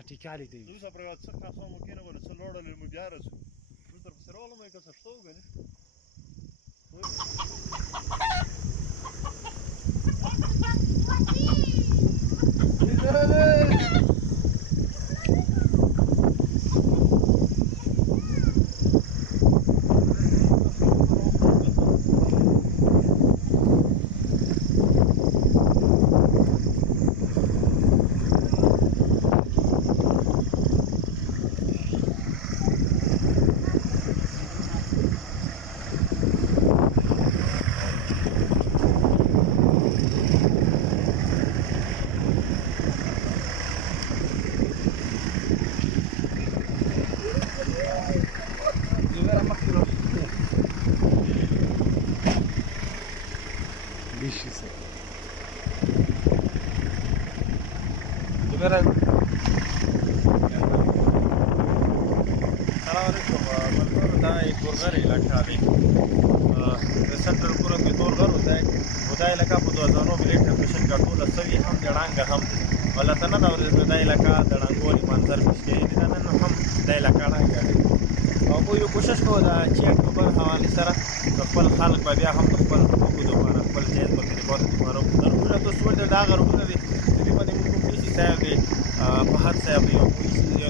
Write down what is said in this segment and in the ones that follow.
ټیکالې ته اوس پر یو څه خاصه مو کېنه ول څه لوړل مو بیا رسو نو تر څه راولم یې که څه شتو غني تورغر علاقہ دی سنټرل پورا کې تورغر ہوتا ہے خدای علاقہ په 2009 ملي ټمپریچر کا ټول سوي هم ډړانګ هم ولته نه اور خدای علاقہ ډړانګوري منظر مشته دي نه هم خدای علاقہ راځي او مو یو کوشش کوو دا چې اکتوبر حواله سره خپل خلک بیا هم خپل حقوق دوپاره خپل ځای په خدمت دوپاره ضرورت تو سوال دا غرونه دي چې باندې موږ په سي صاحب دی په هر صاحب یو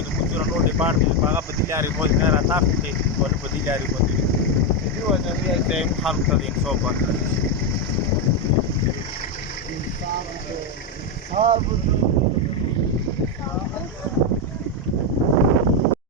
د موږ نو ډپارټمنټ هغه په دلاري مو نه راځي او په دلاري مو دي یو د بیا ځای خلک ته 100%